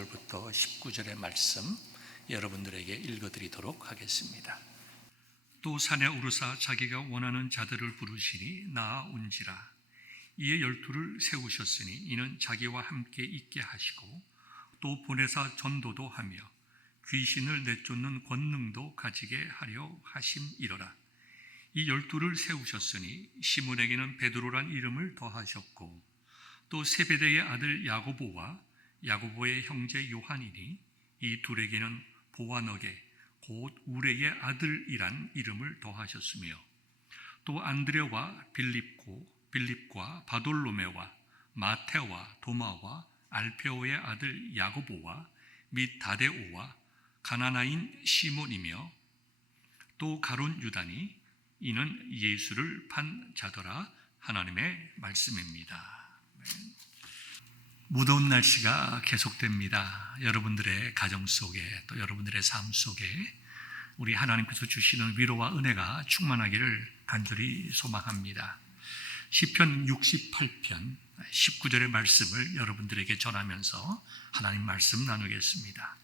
4절부터 19절의 말씀 여러분들에게 읽어드리도록 하겠습니다. 또 산에 오르사 자기가 원하는 자들을 부르시니 나아온지라. 이에 12를 세우셨으니 이는 자기와 함께 있게 하시고 또 보내사 전도도 하며 귀신을 내쫓는 권능도 가지게 하려 하심이로라. 이 12를 세우셨으니 시몬에게는 베드로란 이름을 더하셨고 또 세베대의 아들 야고보와 야고보의 형제 요한이니 이 둘에게는 보아너게 곧 우레의 아들이란 이름을 더하셨으며 또 안드레와 빌립과 바돌로메와 마테와 도마와 알페오의 아들 야고보와 및 다데오와 가나나인 시몬이며 또 가룟 유다니 이는 예수를 판 자더라. 하나님의 말씀입니다. 무더운 날씨가 계속됩니다. 여러분들의 가정 속에 또 여러분들의 삶 속에 우리 하나님께서 주시는 위로와 은혜가 충만하기를 간절히 소망합니다. 시편 68편 19절의 말씀을 여러분들에게 전하면서 하나님 말씀 나누겠습니다.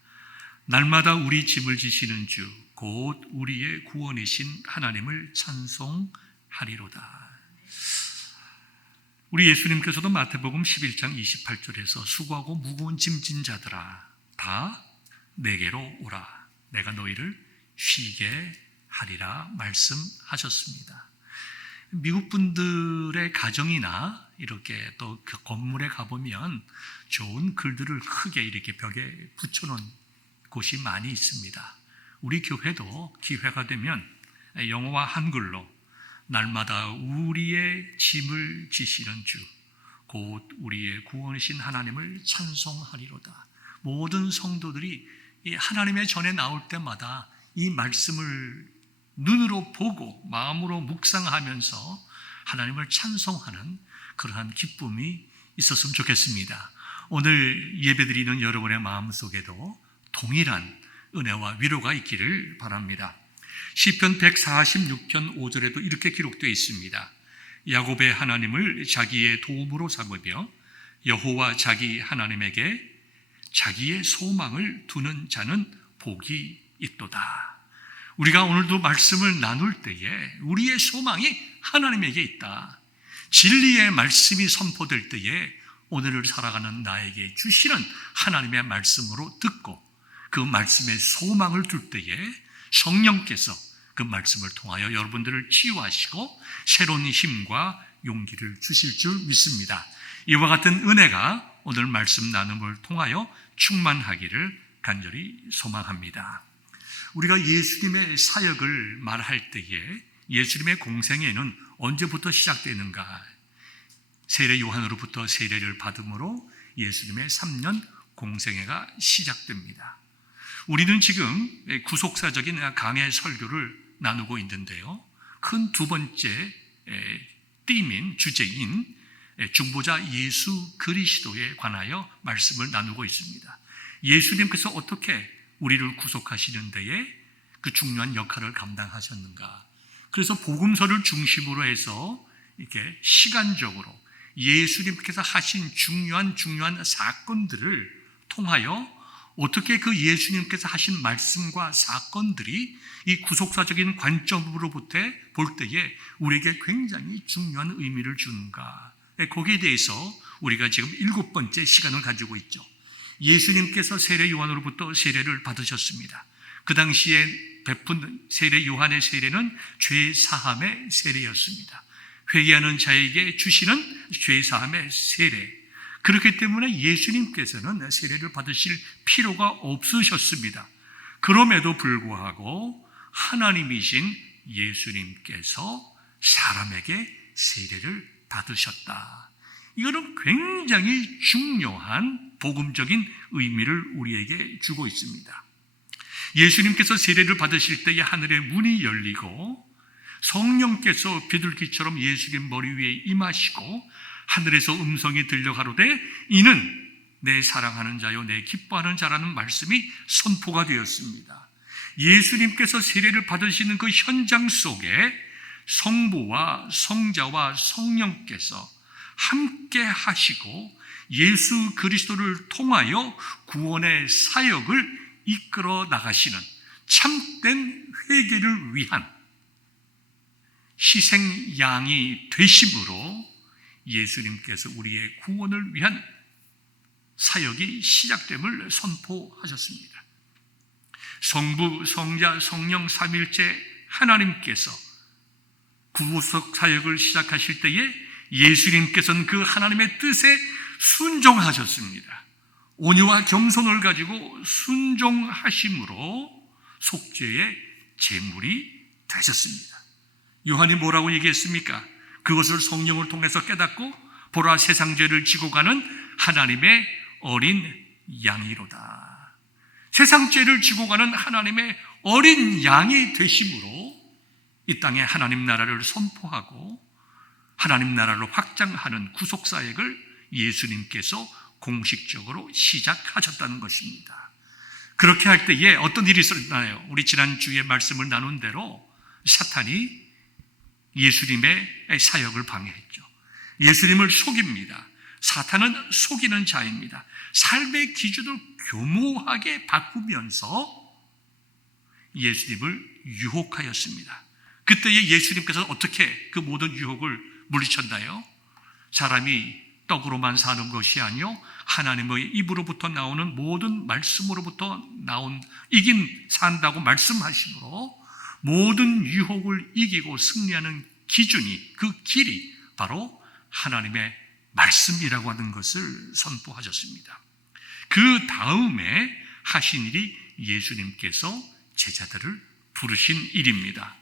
날마다 우리 짐을 지시는 주 곧 우리의 구원이신 하나님을 찬송하리로다. 우리 예수님께서도 마태복음 11장 28절에서 수고하고 무거운 짐진 자들아 다 내게로 오라. 내가 너희를 쉬게 하리라 말씀하셨습니다. 미국 분들의 가정이나 이렇게 또 그 건물에 가보면 좋은 글들을 크게 이렇게 벽에 붙여놓은 곳이 많이 있습니다. 우리 교회도 기회가 되면 영어와 한글로 날마다 우리의 짐을 지시는 주 곧 우리의 구원이신 하나님을 찬송하리로다. 모든 성도들이 이 하나님의 전에 나올 때마다 이 말씀을 눈으로 보고 마음으로 묵상하면서 하나님을 찬송하는 그러한 기쁨이 있었으면 좋겠습니다. 오늘 예배드리는 여러분의 마음속에도 동일한 은혜와 위로가 있기를 바랍니다. 시편 146편 5절에도 이렇게 기록되어 있습니다. 야곱의 하나님을 자기의 도움으로 삼으며 여호와 자기 하나님에게 자기의 소망을 두는 자는 복이 있도다. 우리가 오늘도 말씀을 나눌 때에 우리의 소망이 하나님에게 있다. 진리의 말씀이 선포될 때에 오늘을 살아가는 나에게 주시는 하나님의 말씀으로 듣고 그 말씀에 소망을 둘 때에 성령께서 그 말씀을 통하여 여러분들을 치유하시고 새로운 힘과 용기를 주실 줄 믿습니다. 이와 같은 은혜가 오늘 말씀 나눔을 통하여 충만하기를 간절히 소망합니다. 우리가 예수님의 사역을 말할 때에 예수님의 공생애는 언제부터 시작되는가? 세례 요한으로부터 세례를 받음으로 예수님의 3년 공생애가 시작됩니다. 우리는 지금 구속사적인 강해 설교를 나누고 있는데요. 큰 두 번째 주제인 중보자 예수 그리스도에 관하여 말씀을 나누고 있습니다. 예수님께서 어떻게 우리를 구속하시는 데에 그 중요한 역할을 감당하셨는가? 그래서 복음서를 중심으로 해서 이렇게 시간적으로 예수님께서 하신 중요한 사건들을 통하여 어떻게 그 예수님께서 하신 말씀과 사건들이 이 구속사적인 관점으로부터 볼 때에 우리에게 굉장히 중요한 의미를 주는가? 거기에 대해서 우리가 지금 7번째 시간을 가지고 있죠. 예수님께서 세례 요한으로부터 세례를 받으셨습니다. 그 당시에 베푼 세례 요한의 세례는 죄 사함의 세례였습니다. 회개하는 자에게 주시는 죄 사함의 세례. 그렇기 때문에 예수님께서는 세례를 받으실 필요가 없으셨습니다. 그럼에도 불구하고 하나님이신 예수님께서 사람에게 세례를 받으셨다. 이거는 굉장히 중요한 복음적인 의미를 우리에게 주고 있습니다. 예수님께서 세례를 받으실 때에 하늘의 문이 열리고 성령께서 비둘기처럼 예수님 머리 위에 임하시고 하늘에서 음성이 들려 가로되 이는 내 사랑하는 자요 내 기뻐하는 자라는 말씀이 선포가 되었습니다. 예수님께서 세례를 받으시는 그 현장 속에 성부와 성자와 성령께서 함께 하시고 예수 그리스도를 통하여 구원의 사역을 이끌어 나가시는 참된 회개를 위한 희생양이 되심으로 예수님께서 우리의 구원을 위한 사역이 시작됨을 선포하셨습니다. 성부, 성자, 성령 삼일째 하나님께서 구속 사역을 시작하실 때에 예수님께서는 그 하나님의 뜻에 순종하셨습니다. 온유와 겸손을 가지고 순종하심으로 속죄의 제물이 되셨습니다. 요한이 뭐라고 얘기했습니까? 그것을 성령을 통해서 깨닫고 보라 세상 죄를 지고 가는 하나님의 어린 양이로다. 세상 죄를 지고 가는 하나님의 어린 양이 되심으로 이 땅에 하나님 나라를 선포하고 하나님 나라를 확장하는 구속사역을 예수님께서 공식적으로 시작하셨다는 것입니다. 그렇게 할 때에 어떤 일이 일어나요? 우리 지난주에 말씀을 나눈 대로 사탄이 예수님의 사역을 방해했죠. 예수님을 속입니다. 사탄은 속이는 자입니다. 삶의 기준을 교묘하게 바꾸면서 예수님을 유혹하였습니다. 그때에 예수님께서 어떻게 그 모든 유혹을 물리쳤나요? 사람이 떡으로만 사는 것이 아니요 하나님의 입으로부터 나오는 모든 말씀으로부터 나온 이긴 산다고 말씀하시므로 모든 유혹을 이기고 승리하는 기준이, 그 길이 바로 하나님의 말씀이라고 하는 것을 선포하셨습니다. 그 다음에 하신 일이 예수님께서 제자들을 부르신 일입니다.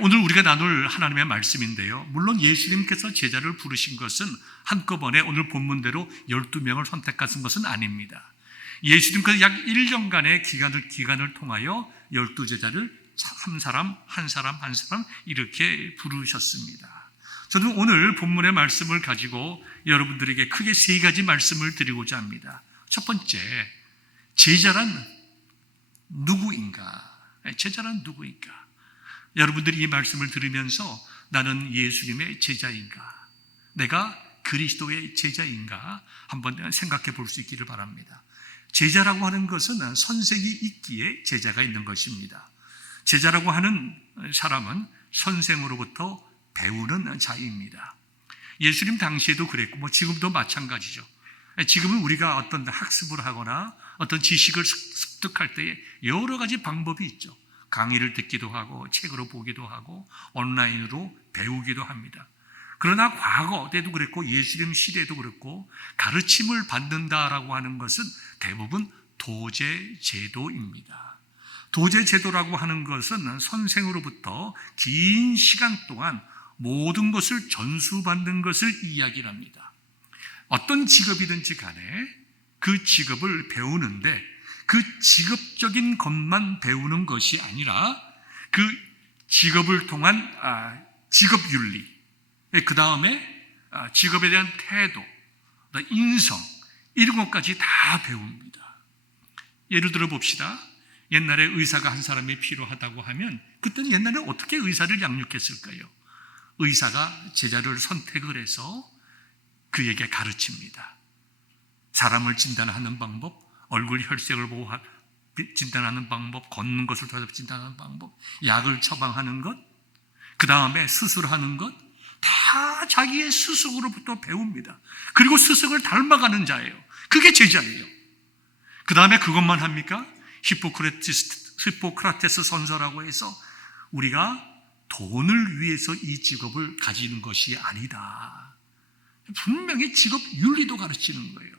오늘 우리가 나눌 하나님의 말씀인데요, 물론 예수님께서 제자를 부르신 것은 한꺼번에 오늘 본문대로 12명을 선택하신 것은 아닙니다. 예수님께서 약 1년간의 기간을 통하여 12제자를 한 사람 이렇게 부르셨습니다. 저는 오늘 본문의 말씀을 가지고 여러분들에게 크게 세 가지 말씀을 드리고자 합니다. 첫 번째, 제자란 누구인가? 제자란 누구인가? 여러분들이 이 말씀을 들으면서 나는 예수님의 제자인가? 내가 그리스도의 제자인가? 한번 생각해 볼 수 있기를 바랍니다. 제자라고 하는 것은 선생이 있기에 제자가 있는 것입니다. 제자라고 하는 사람은 선생으로부터 배우는 자입니다. 예수님 당시에도 그랬고 지금도 마찬가지죠. 지금은 우리가 어떤 학습을 하거나 어떤 지식을 습득할 때에 여러 가지 방법이 있죠. 강의를 듣기도 하고 책으로 보기도 하고 온라인으로 배우기도 합니다. 그러나 과거 때도 그랬고 예수님 시대도 그렇고 가르침을 받는다라고 하는 것은 대부분 도제 제도입니다. 도제 제도라고 하는 것은 선생으로부터 긴 시간 동안 모든 것을 전수받는 것을 이야기합니다. 어떤 직업이든지 간에 그 직업을 배우는데 그 직업적인 것만 배우는 것이 아니라 그 직업을 통한 직업윤리, 그 다음에 직업에 대한 태도, 인성, 이런 것까지 다 배웁니다. 예를 들어 봅시다. 옛날에 의사가 한 사람이 필요하다고 하면 그때는 옛날에 어떻게 의사를 양육했을까요? 의사가 제자를 선택을 해서 그에게 가르칩니다. 사람을 진단하는 방법, 얼굴 혈색을 보고 진단하는 방법, 걷는 것을 도와서 진단하는 방법, 약을 처방하는 것, 그 다음에 수술하는 것, 다 자기의 스승으로부터 배웁니다. 그리고 스승을 닮아가는 자예요. 그게 제자예요. 그 다음에 그것만 합니까? 히포크라테스 선서라고 해서 우리가 돈을 위해서 이 직업을 가지는 것이 아니다. 분명히 직업 윤리도 가르치는 거예요.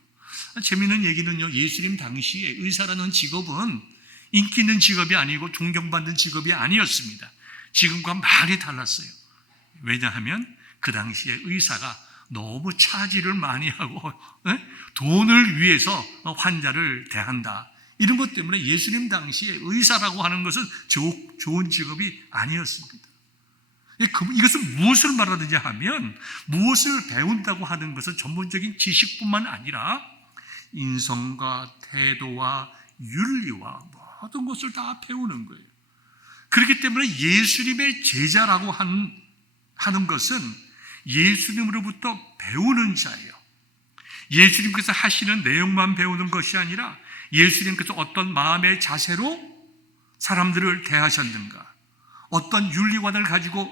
재미있는 얘기는요, 예수님 당시에 의사라는 직업은 인기 있는 직업이 아니고 존경받는 직업이 아니었습니다. 지금과 많이 달랐어요. 왜냐하면 그 당시에 의사가 너무 차지를 많이 하고 돈을 위해서 환자를 대한다. 이런 것 때문에 예수님 당시에 의사라고 하는 것은 좋은 직업이 아니었습니다. 이것은 무엇을 말하느냐 하면 무엇을 배운다고 하는 것은 전문적인 지식뿐만 아니라 인성과 태도와 윤리와 모든 것을 다 배우는 거예요. 그렇기 때문에 예수님의 제자라고 하는 것은 예수님으로부터 배우는 자예요. 예수님께서 하시는 내용만 배우는 것이 아니라 예수님께서 어떤 마음의 자세로 사람들을 대하셨는가, 어떤 윤리관을 가지고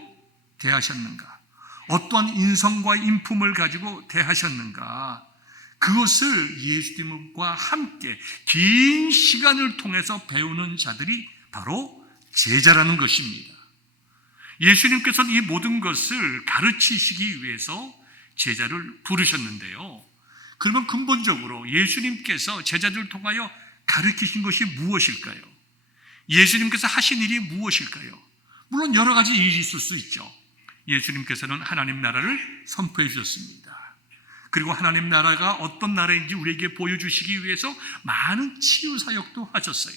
대하셨는가, 어떤 인성과 인품을 가지고 대하셨는가, 그것을 예수님과 함께 긴 시간을 통해서 배우는 자들이 바로 제자라는 것입니다. 예수님께서는 이 모든 것을 가르치시기 위해서 제자를 부르셨는데요. 그러면 근본적으로 예수님께서 제자들을 통하여 가르치신 것이 무엇일까요? 예수님께서 하신 일이 무엇일까요? 물론 여러 가지 일이 있을 수 있죠. 예수님께서는 하나님 나라를 선포해 주셨습니다. 그리고 하나님 나라가 어떤 나라인지 우리에게 보여주시기 위해서 많은 치유 사역도 하셨어요.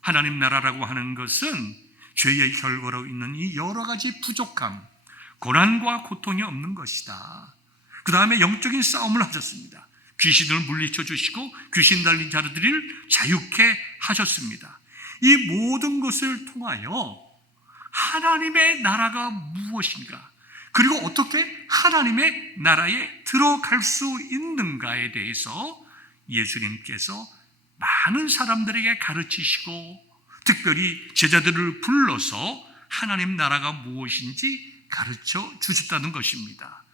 하나님 나라라고 하는 것은 죄의 결과로 있는 이 여러 가지 부족함, 고난과 고통이 없는 것이다. 그 다음에 영적인 싸움을 하셨습니다. 귀신을 물리쳐 주시고 귀신 달린 자들을 자유케 하셨습니다. 이 모든 것을 통하여 하나님의 나라가 무엇인가, 그리고 어떻게 하나님의 나라에 들어갈 수 있는가에 대해서 예수님께서 많은 사람들에게 가르치시고 특별히 제자들을 불러서 하나님 나라가 무엇인지 가르쳐 주셨다는 것입니다.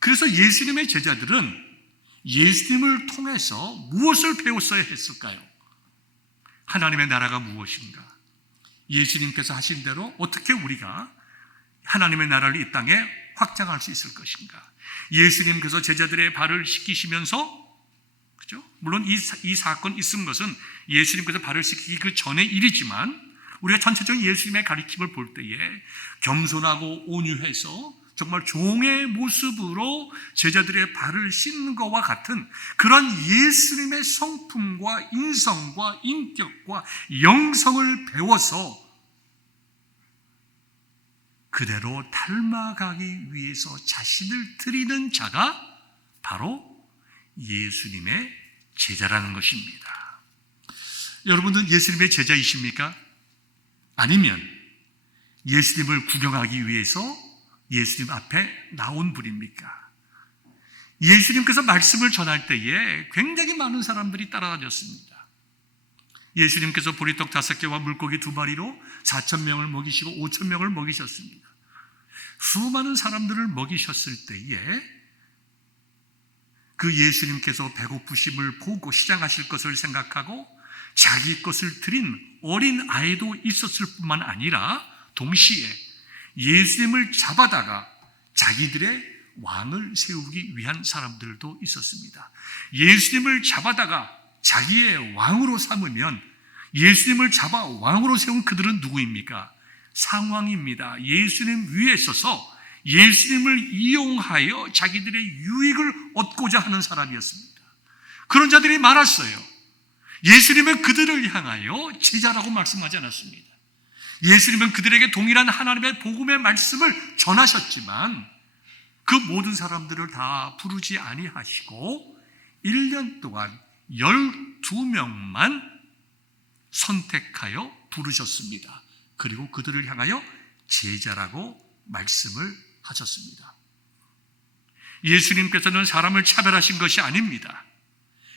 그래서 예수님의 제자들은 예수님을 통해서 무엇을 배웠어야 했을까요? 하나님의 나라가 무엇인가? 예수님께서 하신 대로 어떻게 우리가 하나님의 나라를 이 땅에 확장할 수 있을 것인가? 예수님께서 제자들의 발을 씻기시면서, 그죠? 물론 이 사건 있은 것은 예수님께서 발을 씻기기 그 전의 일이지만 우리가 전체적인 예수님의 가르침을 볼 때에 겸손하고 온유해서 정말 종의 모습으로 제자들의 발을 씻는 것과 같은 그런 예수님의 성품과 인성과 인격과 영성을 배워서 그대로 닮아가기 위해서 자신을 드리는 자가 바로 예수님의 제자라는 것입니다. 여러분은 예수님의 제자이십니까? 아니면 예수님을 구경하기 위해서 예수님 앞에 나온 분입니까? 예수님께서 말씀을 전할 때에 굉장히 많은 사람들이 따라다녔습니다. 예수님께서 보리떡 5개와 물고기 2마리로 4,000명을 먹이시고 5,000명을 먹이셨습니다. 수많은 사람들을 먹이셨을 때에 그 예수님께서 배고프심을 보고 시장하실 것을 생각하고 자기 것을 드린 어린 아이도 있었을 뿐만 아니라 동시에 예수님을 잡아다가 자기들의 왕을 세우기 위한 사람들도 있었습니다. 예수님을 잡아다가 자기의 왕으로 삼으면 예수님을 잡아 왕으로 세운 그들은 누구입니까? 상왕입니다. 예수님 위에 서서 예수님을 이용하여 자기들의 유익을 얻고자 하는 사람이었습니다. 그런 자들이 많았어요. 예수님은 그들을 향하여 제자라고 말씀하지 않았습니다. 예수님은 그들에게 동일한 하나님의 복음의 말씀을 전하셨지만 그 모든 사람들을 다 부르지 아니하시고 1년 동안 12명만 선택하여 부르셨습니다. 그리고 그들을 향하여 제자라고 말씀을 하셨습니다. 예수님께서는 사람을 차별하신 것이 아닙니다.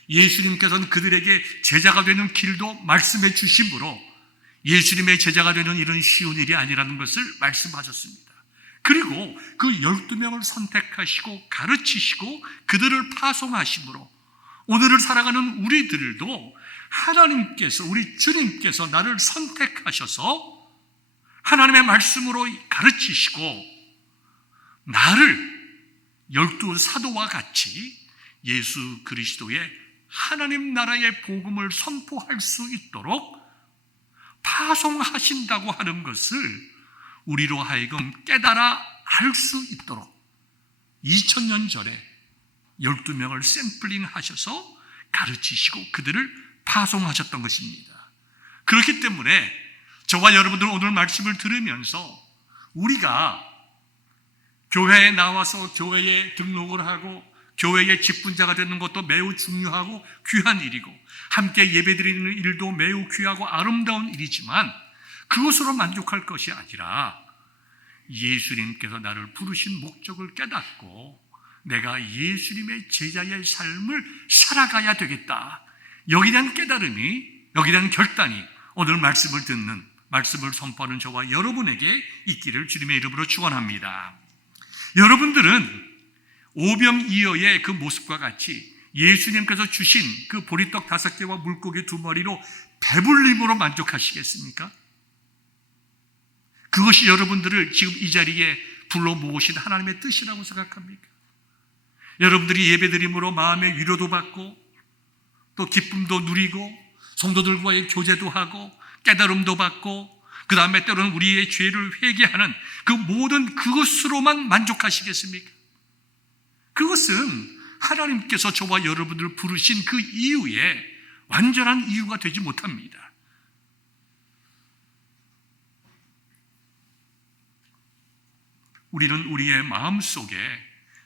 예수님께서는 그들에게 제자가 되는 길도 말씀해 주심으로 예수님의 제자가 되는 일은 쉬운 일이 아니라는 것을 말씀하셨습니다. 그리고 그 12명을 선택하시고 가르치시고 그들을 파송하심으로 오늘을 살아가는 우리들도 하나님께서, 우리 주님께서 나를 선택하셔서 하나님의 말씀으로 가르치시고 나를 12 사도와 같이 예수 그리스도의 하나님 나라의 복음을 선포할 수 있도록 파송하신다고 하는 것을 우리로 하여금 깨달아 알 수 있도록 2000년 전에 12명을 샘플링 하셔서 가르치시고 그들을 파송하셨던 것입니다. 그렇기 때문에 저와 여러분들 오늘 말씀을 들으면서 우리가 교회에 나와서 교회에 등록을 하고 교회의 직분자가 되는 것도 매우 중요하고 귀한 일이고 함께 예배드리는 일도 매우 귀하고 아름다운 일이지만 그것으로 만족할 것이 아니라 예수님께서 나를 부르신 목적을 깨닫고 내가 예수님의 제자의 삶을 살아가야 되겠다. 여기에 대한 깨달음이, 여기에 대한 결단이 오늘 말씀을 듣는, 말씀을 선포하는 저와 여러분에게 있기를 주님의 이름으로 축원합니다. 여러분들은 오병이어의 그 모습과 같이 예수님께서 주신 그 보리떡 5개와 물고기 2마리로 배불림으로 만족하시겠습니까? 그것이 여러분들을 지금 이 자리에 불러 모으신 하나님의 뜻이라고 생각합니까? 여러분들이 예배드림으로 마음의 위로도 받고 또 기쁨도 누리고 성도들과의 교제도 하고 깨달음도 받고 그 다음에 때로는 우리의 죄를 회개하는 그 모든 그것으로만 만족하시겠습니까? 그것은 하나님께서 저와 여러분들을 부르신 그 이유에 완전한 이유가 되지 못합니다. 우리는 우리의 마음속에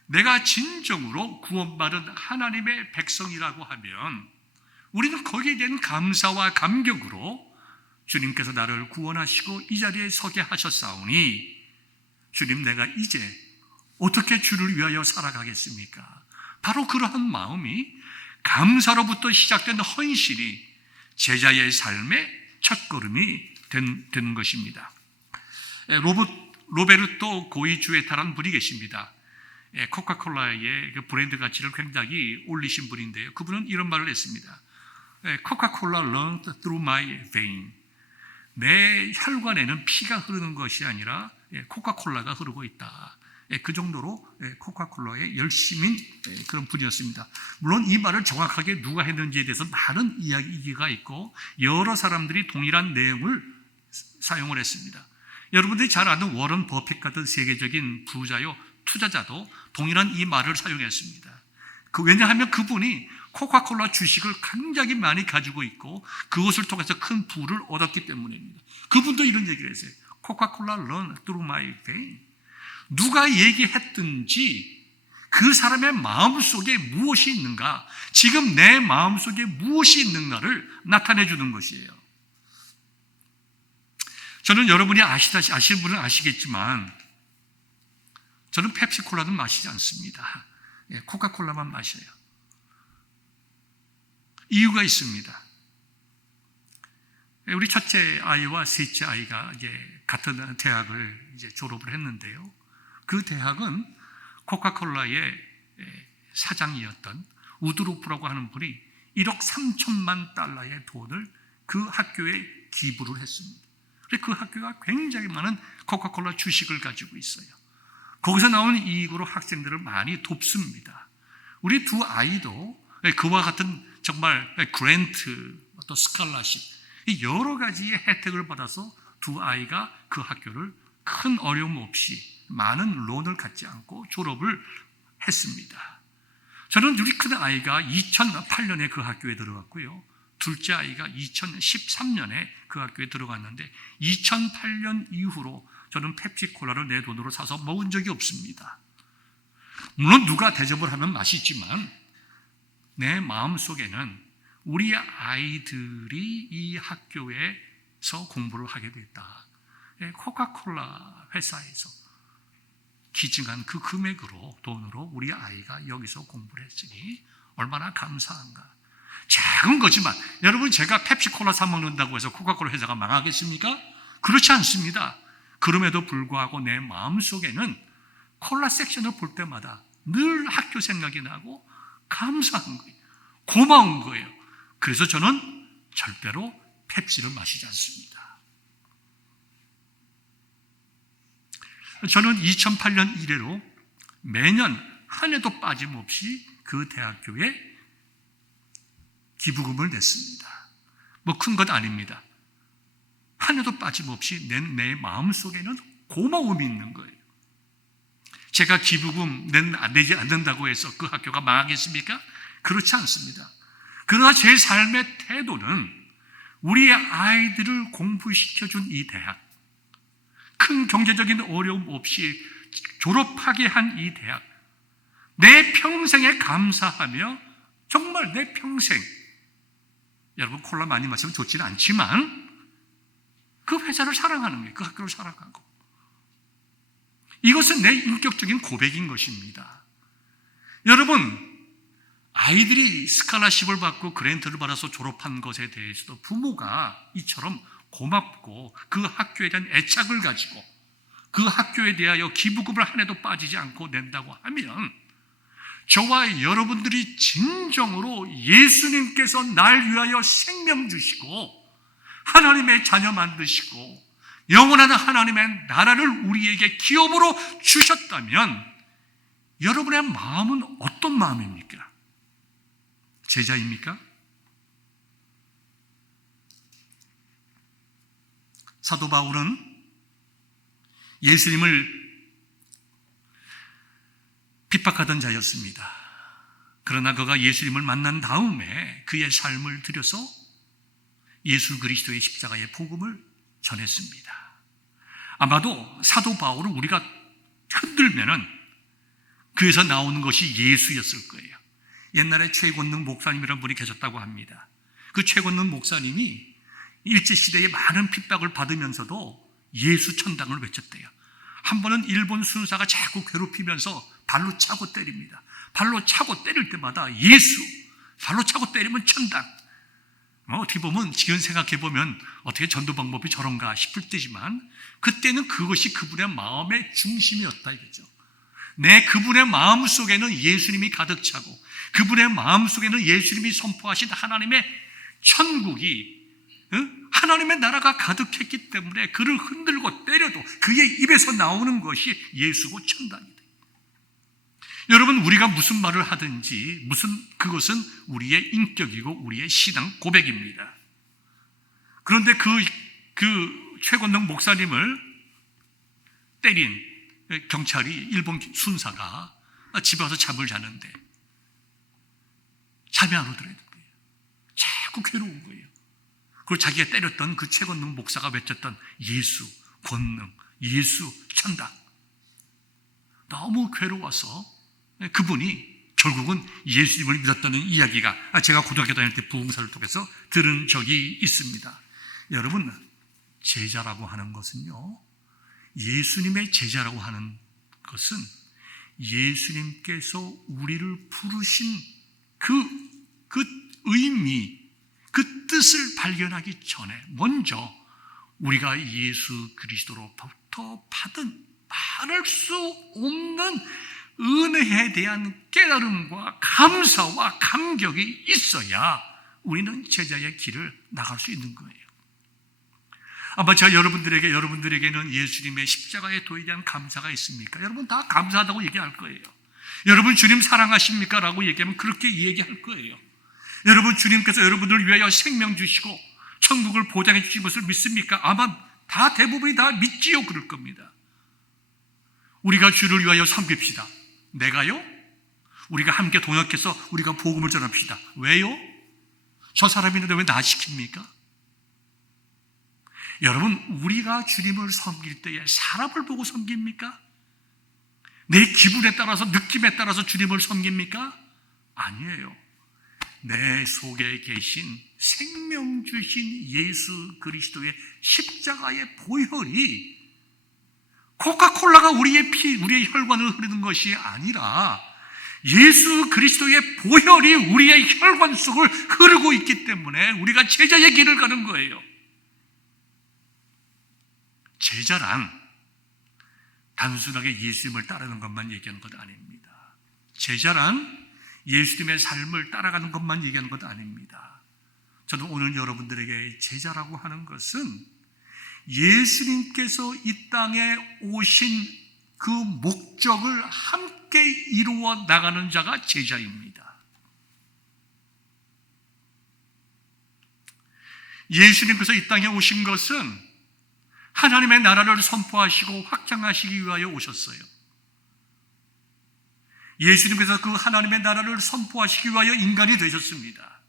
내가 진정으로 구원받은 하나님의 백성이라고 하면 우리는 거기에 대한 감사와 감격으로 주님께서 나를 구원하시고 이 자리에 서게 하셨사오니 주님, 내가 이제 어떻게 주를 위하여 살아가겠습니까? 바로 그러한 마음이 감사로부터 시작된 헌신이 제자의 삶의 첫걸음이 되는 것입니다. 로베르토 고이주에타라는 분이 계십니다. 코카콜라의 그 브랜드 가치를 굉장히 올리신 분인데요. 그분은 이런 말을 했습니다. 코카콜라 runs through my vein. 내 혈관에는 피가 흐르는 것이 아니라 코카콜라가 흐르고 있다. 그 정도로 코카콜라의 열심인 그런 분이었습니다. 물론 이 말을 정확하게 누가 했는지에 대해서 많은 이야기가 있고 여러 사람들이 동일한 내용을 사용을 했습니다. 여러분들이 잘 아는 워런 버핏 같은 세계적인 부자요 투자자도 동일한 이 말을 사용했습니다. 왜냐하면 그분이 코카콜라 주식을 굉장히 많이 가지고 있고 그것을 통해서 큰 부를 얻었기 때문입니다. 그분도 이런 얘기를 했어요. 코카콜라 run through my vein. 누가 얘기했든지 그 사람의 마음속에 무엇이 있는가, 지금 내 마음속에 무엇이 있는가를 나타내 주는 것이에요. 저는 여러분이 아시는 분은 아시겠지만 저는 펩시콜라는 마시지 않습니다. 코카콜라만 마셔요. 이유가 있습니다. 우리 첫째 아이와 셋째 아이가 이제 같은 대학을 이제 졸업을 했는데요. 그 대학은 코카콜라의 사장이었던 우드로프라고 하는 분이 1억 3천만 달러의 돈을 그 학교에 기부를 했습니다. 그 학교가 굉장히 많은 코카콜라 주식을 가지고 있어요. 거기서 나오는 이익으로 학생들을 많이 돕습니다. 우리 두 아이도 그와 같은 정말 그랜트, 또 스칼라십, 여러 가지의 혜택을 받아서 두 아이가 그 학교를 큰 어려움 없이 많은 론을 갖지 않고 졸업을 했습니다. 저는 우리 큰 아이가 2008년에 그 학교에 들어갔고요. 둘째 아이가 2013년에 그 학교에 들어갔는데 2008년 이후로 저는 펩시콜라를 내 돈으로 사서 먹은 적이 없습니다. 물론 누가 대접을 하면 맛있지만 내 마음속에는 우리 아이들이 이 학교에서 공부를 하게 됐다. 코카콜라 회사에서 기증한 그 금액으로, 돈으로 우리 아이가 여기서 공부를 했으니 얼마나 감사한가. 작은 거지만 여러분, 제가 펩시콜라 사 먹는다고 해서 코카콜라 회사가 망하겠습니까? 그렇지 않습니다. 그럼에도 불구하고 내 마음속에는 콜라 섹션을 볼 때마다 늘 학교 생각이 나고 감사한 거예요. 고마운 거예요. 그래서 저는 절대로 펩시를 마시지 않습니다. 저는 2008년 이래로 매년 한 해도 빠짐없이 그 대학교에 기부금을 냈습니다. 뭐 큰 것 아닙니다. 한 해도 빠짐없이 내 마음속에는 고마움이 있는 거예요. 제가 기부금 내지 않는다고 해서 그 학교가 망하겠습니까? 그렇지 않습니다. 그러나 제 삶의 태도는 우리의 아이들을 공부시켜준 이 대학, 큰 경제적인 어려움 없이 졸업하게 한 이 대학, 내 평생에 감사하며 정말 내 평생, 여러분 콜라 많이 마시면 좋지는 않지만 그 회사를 사랑하는 거예요. 그 학교를 사랑하고. 이것은 내 인격적인 고백인 것입니다. 여러분, 아이들이 스칼라십을 받고 그랜트를 받아서 졸업한 것에 대해서도 부모가 이처럼 고맙고 그 학교에 대한 애착을 가지고 그 학교에 대하여 기부금을 한 해도 빠지지 않고 낸다고 하면, 저와 여러분들이 진정으로 예수님께서 날 위하여 생명 주시고 하나님의 자녀 만드시고 영원한 하나님의 나라를 우리에게 기업으로 주셨다면, 여러분의 마음은 어떤 마음입니까? 제자입니까? 사도 바울은 예수님을 핍박하던 자였습니다. 그러나 그가 예수님을 만난 다음에 그의 삶을 들여서 예수 그리스도의 십자가의 복음을 전했습니다. 아마도 사도 바울을 우리가 흔들면은 그에서 나오는 것이 예수였을 거예요. 옛날에 최권능 목사님이라는 분이 계셨다고 합니다. 그 최권능 목사님이 일제시대에 많은 핍박을 받으면서도 예수 천당을 외쳤대요. 한 번은 일본 순사가 자꾸 괴롭히면서 발로 차고 때립니다. 발로 차고 때릴 때마다 예수, 발로 차고 때리면 천당. 어떻게 보면 지금 생각해 보면 어떻게 전도 방법이 저런가 싶을 때지만, 그때는 그것이 그분의 마음의 중심이었다 이거죠. 그분의 마음 속에는 예수님이 가득 차고, 그분의 마음 속에는 예수님이 선포하신 하나님의 천국이, 하나님의 나라가 가득했기 때문에 그를 흔들고 때려도 그의 입에서 나오는 것이 예수고 천당이다. 여러분, 우리가 무슨 말을 하든지 그것은 우리의 인격이고 우리의 신앙 고백입니다. 그런데 그 최권능 목사님을 때린 경찰이, 일본 순사가 집에 와서 잠을 자는데 잠이 안 오더래요. 자꾸 괴로운 거예요. 그리고 자기가 때렸던 그 최권능 목사가 외쳤던 예수, 권능, 예수, 천당. 너무 괴로워서 그분이 결국은 예수님을 믿었다는 이야기가 제가 고등학교 다닐 때 부흥사를 통해서 들은 적이 있습니다. 여러분, 제자라고 하는 것은요, 예수님의 제자라고 하는 것은 예수님께서 우리를 부르신 그 의미, 그 뜻을 발견하기 전에 먼저 우리가 예수 그리스도로부터 받은 말할 수 없는 은혜에 대한 깨달음과 감사와 감격이 있어야 우리는 제자의 길을 나갈 수 있는 거예요. 아마 제가 여러분들에게는 예수님의 십자가의 도에 대한 감사가 있습니까? 여러분 다 감사하다고 얘기할 거예요. 여러분 주님 사랑하십니까? 라고 얘기하면 그렇게 얘기할 거예요. 여러분 주님께서 여러분들을 위하여 생명 주시고 천국을 보장해 주신 것을 믿습니까? 아마 다 대부분이 다 믿지요. 그럴 겁니다. 우리가 주를 위하여 섬깁시다. 내가요? 우리가 함께 동역해서 우리가 복음을 전합시다. 왜요? 저 사람이 있는데 왜 나 시킵니까? 여러분, 우리가 주님을 섬길 때에 사람을 보고 섬깁니까? 내 기분에 따라서, 느낌에 따라서 주님을 섬깁니까? 아니에요. 내 속에 계신 생명 주신 예수 그리스도의 십자가의 보혈이, 코카콜라가 우리의 혈관을 흐르는 것이 아니라 예수 그리스도의 보혈이 우리의 혈관 속을 흐르고 있기 때문에 우리가 제자의 길을 가는 거예요. 제자란 단순하게 예수님을 따르는 것만 얘기하는 것 아닙니다. 제자란 예수님의 삶을 따라가는 것만 얘기하는 것 아닙니다. 저는 오늘 여러분들에게 제자라고 하는 것은 예수님께서 이 땅에 오신 그 목적을 함께 이루어 나가는 자가 제자입니다. 예수님께서 이 땅에 오신 것은 하나님의 나라를 선포하시고 확장하시기 위하여 오셨어요. 예수님께서 그 하나님의 나라를 선포하시기 위하여 인간이 되셨습니다.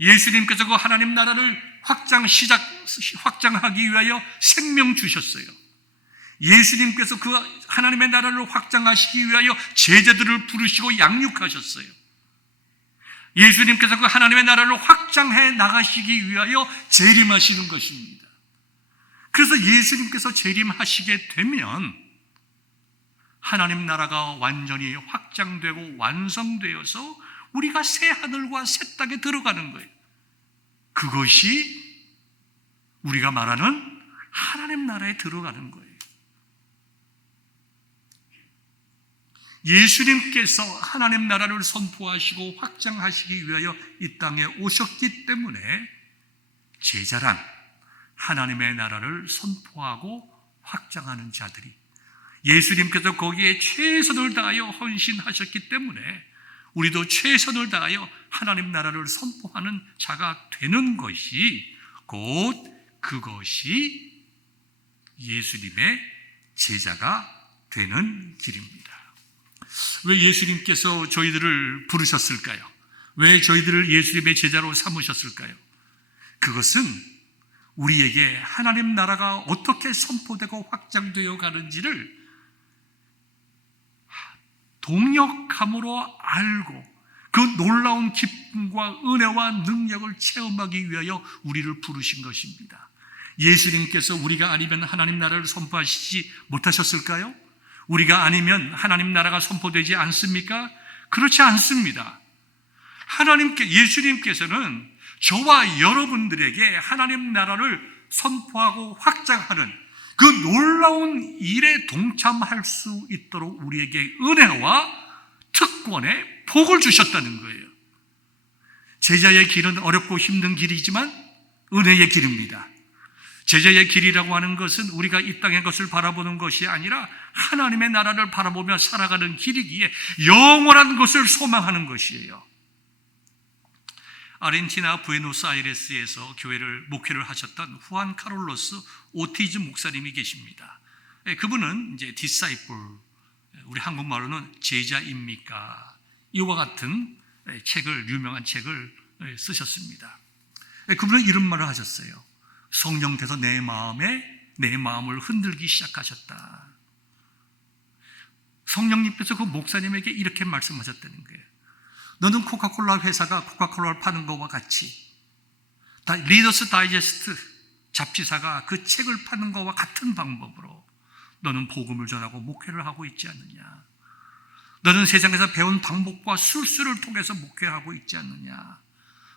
예수님께서 그 하나님 나라를 확장하기 위하여 생명 주셨어요. 예수님께서 그 하나님의 나라를 확장하시기 위하여 제자들을 부르시고 양육하셨어요. 예수님께서 그 하나님의 나라를 확장해 나가시기 위하여 재림하시는 것입니다. 그래서 예수님께서 재림하시게 되면 하나님 나라가 완전히 확장되고 완성되어서 우리가 새 하늘과 새 땅에 들어가는 거예요. 그것이 우리가 말하는 하나님 나라에 들어가는 거예요. 예수님께서 하나님 나라를 선포하시고 확장하시기 위하여 이 땅에 오셨기 때문에 제자란 하나님의 나라를 선포하고 확장하는 자들이, 예수님께서 거기에 최선을 다하여 헌신하셨기 때문에 우리도 최선을 다하여 하나님 나라를 선포하는 자가 되는 것이 곧 그것이 예수님의 제자가 되는 길입니다. 왜 예수님께서 저희들을 부르셨을까요? 왜 저희들을 예수님의 제자로 삼으셨을까요? 그것은 우리에게 하나님 나라가 어떻게 선포되고 확장되어 가는지를 동역함으로 알고 그 놀라운 기쁨과 은혜와 능력을 체험하기 위하여 우리를 부르신 것입니다. 예수님께서 우리가 아니면 하나님 나라를 선포하시지 못하셨을까요? 우리가 아니면 하나님 나라가 선포되지 않습니까? 그렇지 않습니다. 예수님께서는 저와 여러분들에게 하나님 나라를 선포하고 확장하는 그 놀라운 일에 동참할 수 있도록 우리에게 은혜와 특권의 복을 주셨다는 거예요. 제자의 길은 어렵고 힘든 길이지만 은혜의 길입니다. 제자의 길이라고 하는 것은 우리가 이 땅의 것을 바라보는 것이 아니라 하나님의 나라를 바라보며 살아가는 길이기에 영원한 것을 소망하는 것이에요. 아르헨티나 부에노스아이레스에서 목회를 하셨던 후안 카롤로스 오티즈 목사님이 계십니다. 그분은 이제 디사이플, 우리 한국말로는 제자입니까? 이와 같은 유명한 책을 쓰셨습니다. 그분은 이런 말을 하셨어요. 성령께서 내 마음을 흔들기 시작하셨다. 성령님께서 그 목사님에게 이렇게 말씀하셨다는 거예요. 너는 코카콜라 회사가 코카콜라를 파는 것과 같이 리더스 다이제스트 잡지사가 그 책을 파는 것과 같은 방법으로 너는 복음을 전하고 목회를 하고 있지 않느냐. 너는 세상에서 배운 방법과 술수를 통해서 목회하고 있지 않느냐.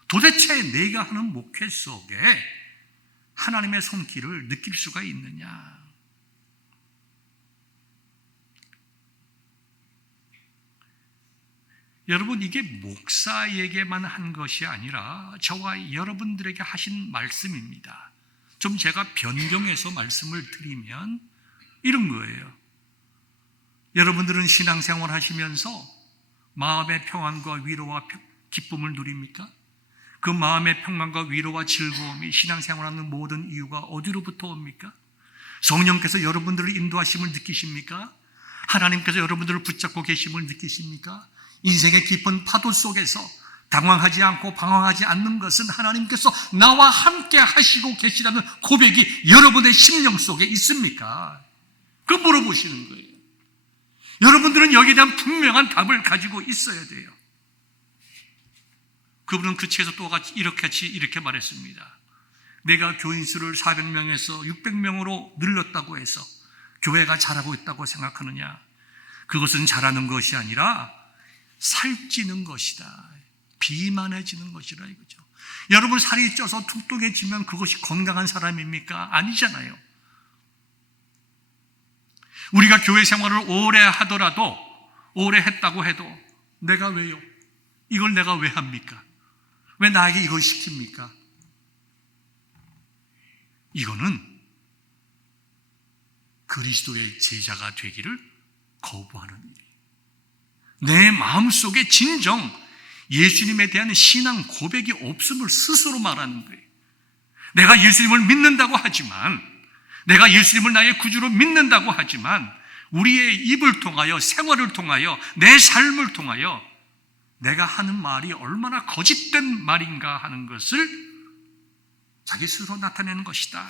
도대체 내가 하는 목회 속에 하나님의 손길을 느낄 수가 있느냐. 여러분, 이게 목사에게만 한 것이 아니라 저와 여러분들에게 하신 말씀입니다. 좀 제가 변경해서 말씀을 드리면 이런 거예요. 여러분들은 신앙생활 하시면서 마음의 평안과 위로와 기쁨을 누립니까? 그 마음의 평안과 위로와 즐거움이 신앙생활하는 모든 이유가 어디로부터 옵니까? 성령께서 여러분들을 인도하심을 느끼십니까? 하나님께서 여러분들을 붙잡고 계심을 느끼십니까? 인생의 깊은 파도 속에서 당황하지 않고 방황하지 않는 것은 하나님께서 나와 함께 하시고 계시다는 고백이 여러분의 심령 속에 있습니까? 그거 물어보시는 거예요. 여러분들은 여기에 대한 분명한 답을 가지고 있어야 돼요. 그분은 그 책에서 또 이렇게 말했습니다. 내가 교인 수를 400명에서 600명으로 늘렸다고 해서 교회가 잘하고 있다고 생각하느냐? 그것은 잘하는 것이 아니라 살찌는 것이다. 비만해지는 것이라 이거죠. 여러분, 살이 쪄서 뚱뚱해지면 그것이 건강한 사람입니까? 아니잖아요. 우리가 교회 생활을 오래 하더라도, 오래 했다고 해도 내가 왜요? 이걸 내가 왜 합니까? 왜 나에게 이걸 시킵니까? 이거는 그리스도의 제자가 되기를 거부하는 일이에요. 내 마음속에 진정 예수님에 대한 신앙 고백이 없음을 스스로 말하는 거예요. 내가 예수님을 믿는다고 하지만, 내가 예수님을 나의 구주로 믿는다고 하지만 우리의 입을 통하여, 생활을 통하여, 내 삶을 통하여 내가 하는 말이 얼마나 거짓된 말인가 하는 것을 자기 스스로 나타내는 것이다.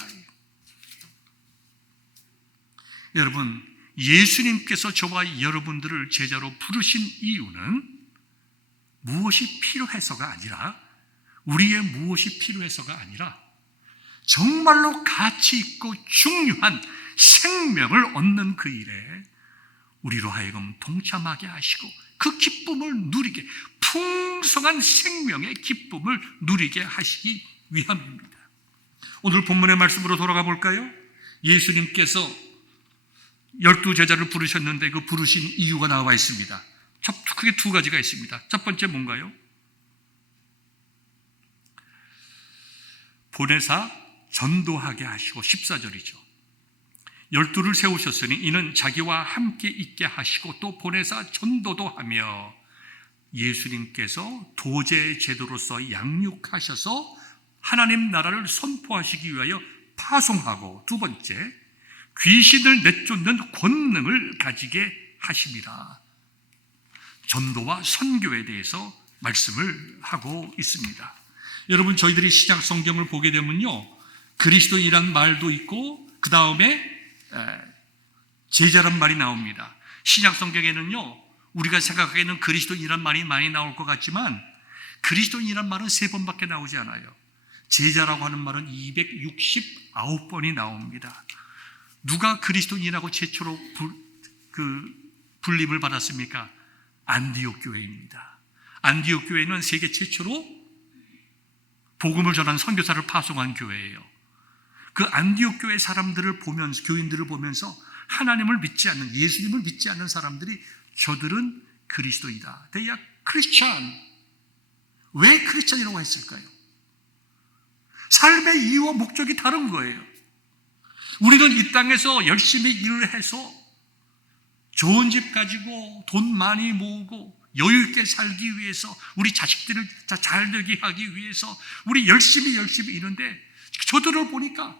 여러분, 예수님께서 저와 여러분들을 제자로 부르신 이유는 무엇이 필요해서가 아니라, 우리의 무엇이 필요해서가 아니라 정말로 가치 있고 중요한 생명을 얻는 그 일에 우리로 하여금 동참하게 하시고 그 기쁨을 누리게, 풍성한 생명의 기쁨을 누리게 하시기 위함입니다. 오늘 본문의 말씀으로 돌아가 볼까요? 예수님께서 12제자를 부르셨는데 그 부르신 이유가 나와 있습니다. 크게 두 가지가 있습니다. 첫 번째 뭔가요? 보내사 전도하게 하시고, 14절이죠. 12를 세우셨으니 이는 자기와 함께 있게 하시고 또 보내사 전도도 하며, 예수님께서 도제 제도로서 양육하셔서 하나님 나라를 선포하시기 위하여 파송하고, 두 번째, 귀신을 내쫓는 권능을 가지게 하심이라. 전도와 선교에 대해서 말씀을 하고 있습니다. 여러분, 저희들이 신약 성경을 보게 되면요, 그리스도인이란 말도 있고 그 다음에 제자란 말이 나옵니다. 신약 성경에는요, 우리가 생각하기에는 그리스도인이란 말이 많이 나올 것 같지만 그리스도인이란 말은 3번밖에 나오지 않아요. 제자라고 하는 말은 269번이 나옵니다. 누가 그리스도인이라고 최초로 불림을 받았습니까? 안디옥 교회입니다. 안디옥 교회는 세계 최초로 복음을 전한 선교사를 파송한 교회예요. 그 안디옥 교회 사람들을 보면서, 교인들을 보면서 하나님을 믿지 않는, 예수님을 믿지 않는 사람들이 저들은 그리스도이다. They are Christian. 왜 크리스찬이라고 했을까요? 삶의 이유와 목적이 다른 거예요. 우리는 이 땅에서 열심히 일을 해서 좋은 집 가지고 돈 많이 모으고 여유 있게 살기 위해서, 우리 자식들을 잘 되게 하기 위해서 우리 열심히 일하는데, 저들을 보니까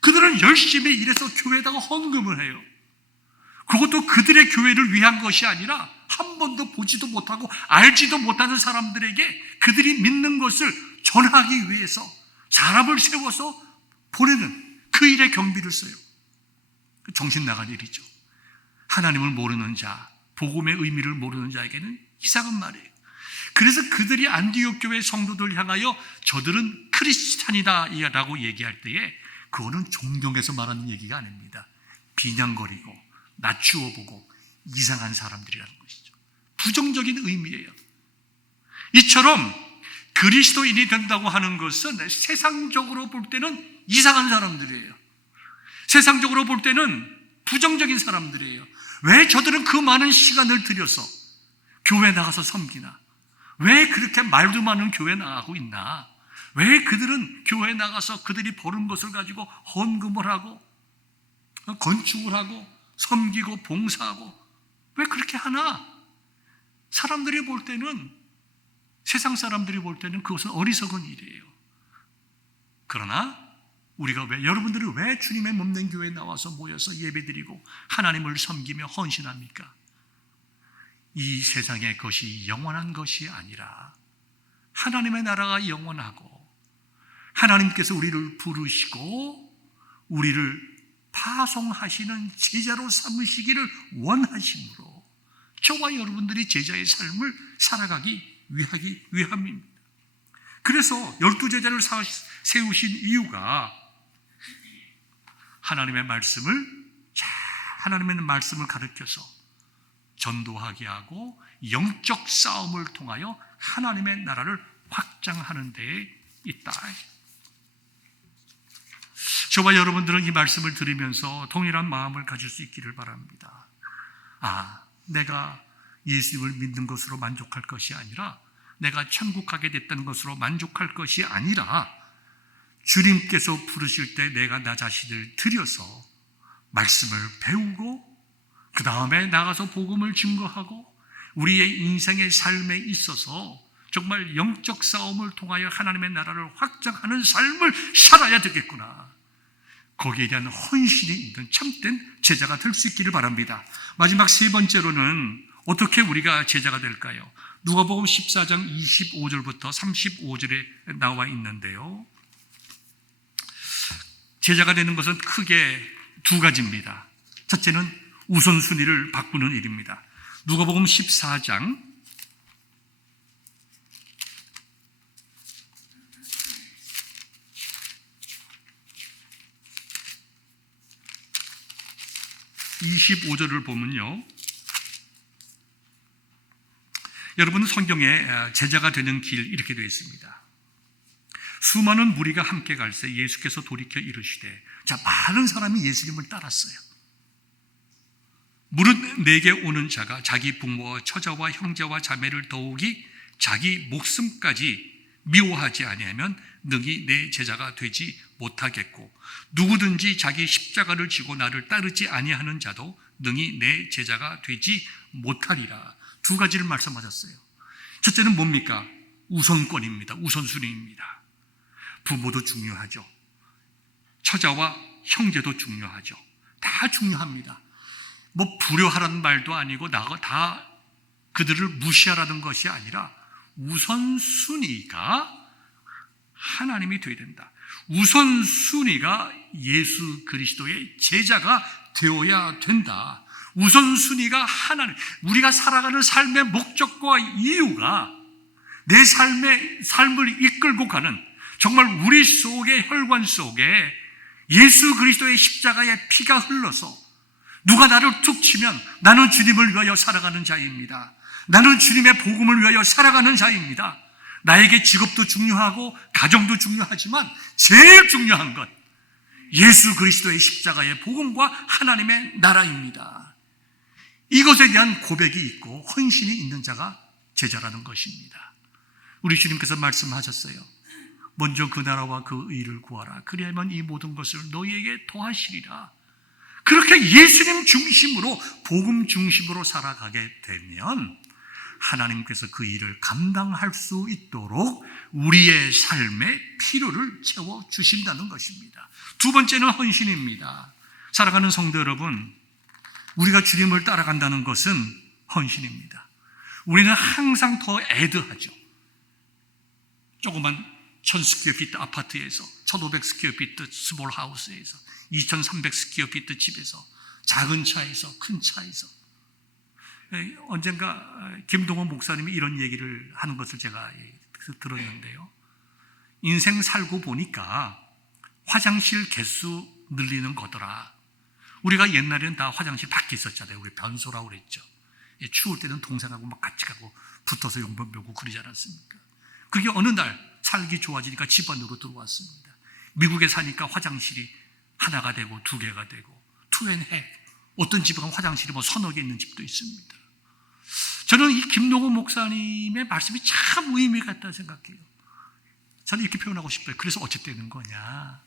그들은 열심히 일해서 교회에다가 헌금을 해요. 그것도 그들의 교회를 위한 것이 아니라 한 번도 보지도 못하고 알지도 못하는 사람들에게 그들이 믿는 것을 전하기 위해서 사람을 세워서 보내는 그 일에 경비를 써요. 정신 나간 일이죠. 하나님을 모르는 자, 복음의 의미를 모르는 자에게는 이상한 말이에요. 그래서 그들이 안디옥 교회 성도들 향하여 저들은 크리스찬이다 라고 얘기할 때에 그거는 존경해서 말하는 얘기가 아닙니다. 비냥거리고 낮추어보고 이상한 사람들이라는 것이죠. 부정적인 의미예요. 이처럼 그리스도인이 된다고 하는 것은 세상적으로 볼 때는 이상한 사람들이에요. 세상적으로 볼 때는 부정적인 사람들이에요. 왜 저들은 그 많은 시간을 들여서 교회 나가서 섬기나? 왜 그렇게 말도 많은 교회 나가고 있나? 왜 그들은 교회 나가서 그들이 버는 것을 가지고 헌금을 하고 건축을 하고 섬기고 봉사하고 왜 그렇게 하나? 사람들이 볼 때는, 세상 사람들이 볼 때는 그것은 어리석은 일이에요. 그러나 여러분들이 왜 주님의 몸된 교회에 나와서 모여서 예배드리고 하나님을 섬기며 헌신합니까? 이 세상의 것이 영원한 것이 아니라 하나님의 나라가 영원하고 하나님께서 우리를 부르시고 우리를 파송하시는 제자로 삼으시기를 원하심으로 저와 여러분들이 제자의 삶을 살아가기 위함입니다. 그래서 12제자를 세우신 이유가 하나님의 말씀을 가르쳐서 전도하게 하고 영적 싸움을 통하여 하나님의 나라를 확장하는 데에 있다. 저와 여러분들은 이 말씀을 들으면서 동일한 마음을 가질 수 있기를 바랍니다. 내가 예수님을 믿는 것으로 만족할 것이 아니라, 내가 천국 가게 됐다는 것으로 만족할 것이 아니라, 주님께서 부르실 때 내가 나 자신을 들여서 말씀을 배우고 그 다음에 나가서 복음을 증거하고 우리의 인생의 삶에 있어서 정말 영적 싸움을 통하여 하나님의 나라를 확장하는 삶을 살아야 되겠구나. 거기에 대한 헌신이 있는 참된 제자가 될 수 있기를 바랍니다. 마지막 세 번째로는 어떻게 우리가 제자가 될까요? 누가복음 14장 25절부터 35절에 나와 있는데요. 제자가 되는 것은 크게 두 가지입니다. 첫째는 우선순위를 바꾸는 일입니다. 누가복음 14장 25절을 보면요, 여러분, 성경에 제자가 되는 길 이렇게 되어 있습니다. 수많은 무리가 함께 갈새 예수께서 돌이켜 이르시되, 자, 많은 사람이 예수님을 따랐어요. 무릇 내게 오는 자가 자기 부모와 처자와 형제와 자매를 더욱이 자기 목숨까지 미워하지 아니하면 능히 내 제자가 되지 못하겠고, 누구든지 자기 십자가를 지고 나를 따르지 아니하는 자도 능히 내 제자가 되지 못하리라. 두 가지를 말씀하셨어요. 첫째는 뭡니까? 우선권입니다. 우선순위입니다. 부모도 중요하죠. 처자와 형제도 중요하죠. 다 중요합니다. 뭐 불효하라는 말도 아니고 다 그들을 무시하라는 것이 아니라 우선순위가 하나님이 되어야 된다. 우선순위가 예수 그리스도의 제자가 되어야 된다. 우선순위가 하나님, 우리가 살아가는 삶의 목적과 이유가 내 삶을 이끌고 가는, 정말 우리 속의 혈관 속에 예수 그리스도의 십자가의 피가 흘러서 누가 나를 툭 치면 나는 주님을 위하여 살아가는 자입니다. 나는 주님의 복음을 위하여 살아가는 자입니다. 나에게 직업도 중요하고 가정도 중요하지만 제일 중요한 것, 예수 그리스도의 십자가의 복음과 하나님의 나라입니다. 이것에 대한 고백이 있고 헌신이 있는 자가 제자라는 것입니다. 우리 주님께서 말씀하셨어요. 먼저 그 나라와 그 의를 구하라. 그리하면 이 모든 것을 너희에게 더하시리라. 그렇게 예수님 중심으로, 복음 중심으로 살아가게 되면 하나님께서 그 일을 감당할 수 있도록 우리의 삶의 필요를 채워주신다는 것입니다. 두 번째는 헌신입니다. 사랑하는 성도 여러분, 우리가 주님을 따라간다는 것은 헌신입니다. 우리는 항상 더 애드하죠. 조그만 1000스퀘어피트 아파트에서, 1500스퀘어피트 스몰 하우스에서, 2300스퀘어피트 집에서, 작은 차에서, 큰 차에서. 언젠가 김동원 목사님이 이런 얘기를 하는 것을 제가 들었는데요. 인생 살고 보니까 화장실 개수 늘리는 거더라. 우리가 옛날에는 다 화장실 밖에 있었잖아요. 우리 변소라고 그랬죠. 추울 때는 동생하고 막 같이 가고 붙어서 용변 배우고 그러지 않았습니까? 그게 어느 날 살기 좋아지니까 집 안으로 들어왔습니다. 미국에 사니까 화장실이 하나가 되고 두 개가 되고 투앤해. 어떤 집은 화장실이 뭐 서너 개 있는 집도 있습니다. 저는 이 김동원 목사님의 말씀이 참 의미가 있다고 생각해요. 저는 이렇게 표현하고 싶어요. 그래서 어찌 되는 거냐?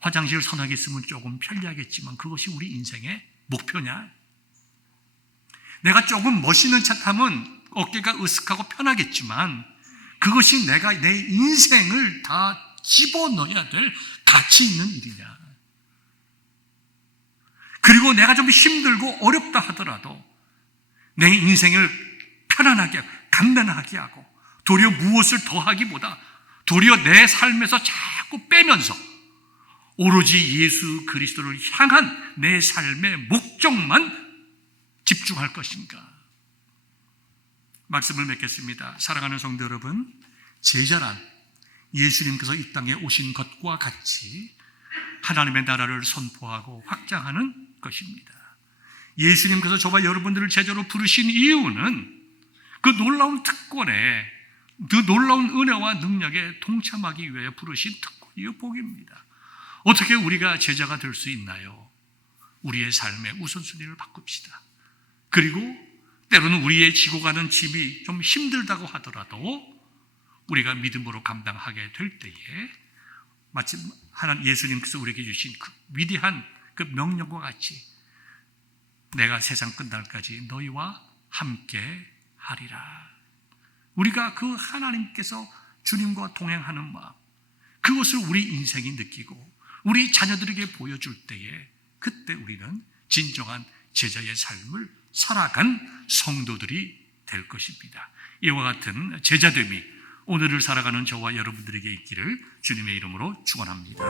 화장실 서너 개 있으면 조금 편리하겠지만 그것이 우리 인생의 목표냐? 내가 조금 멋있는 차 타면 어깨가 으쓱하고 편하겠지만 그것이 내가 내 인생을 다 집어넣어야 될 가치 있는 일이냐? 그리고 내가 좀 힘들고 어렵다 하더라도 내 인생을 편안하게 하고 간단하게 하고 도리어 무엇을 더하기보다 도리어 내 삶에서 자꾸 빼면서 오로지 예수 그리스도를 향한 내 삶의 목적만 집중할 것인가? 말씀을 맺겠습니다. 사랑하는 성도 여러분, 제자란 예수님께서 이 땅에 오신 것과 같이 하나님의 나라를 선포하고 확장하는 것입니다. 예수님께서 저와 여러분들을 제자로 부르신 이유는 그 놀라운 특권에, 그 놀라운 은혜와 능력에 동참하기 위해 부르신 특권이요, 복입니다. 어떻게 우리가 제자가 될 수 있나요? 우리의 삶의 우선순위를 바꿉시다. 그리고 때로는 우리의 지고 가는 짐이 좀 힘들다고 하더라도 우리가 믿음으로 감당하게 될 때에 마치 하나님 예수님께서 우리에게 주신 그 위대한 그 명령과 같이 내가 세상 끝날까지 너희와 함께 하리라. 우리가 그 하나님께서 주님과 동행하는 마음, 그것을 우리 인생이 느끼고 우리 자녀들에게 보여줄 때에 그때 우리는 진정한 제자의 삶을 살아간 성도들이 될 것입니다. 이와 같은 제자됨이 오늘을 살아가는 저와 여러분들에게 있기를 주님의 이름으로 축원합니다.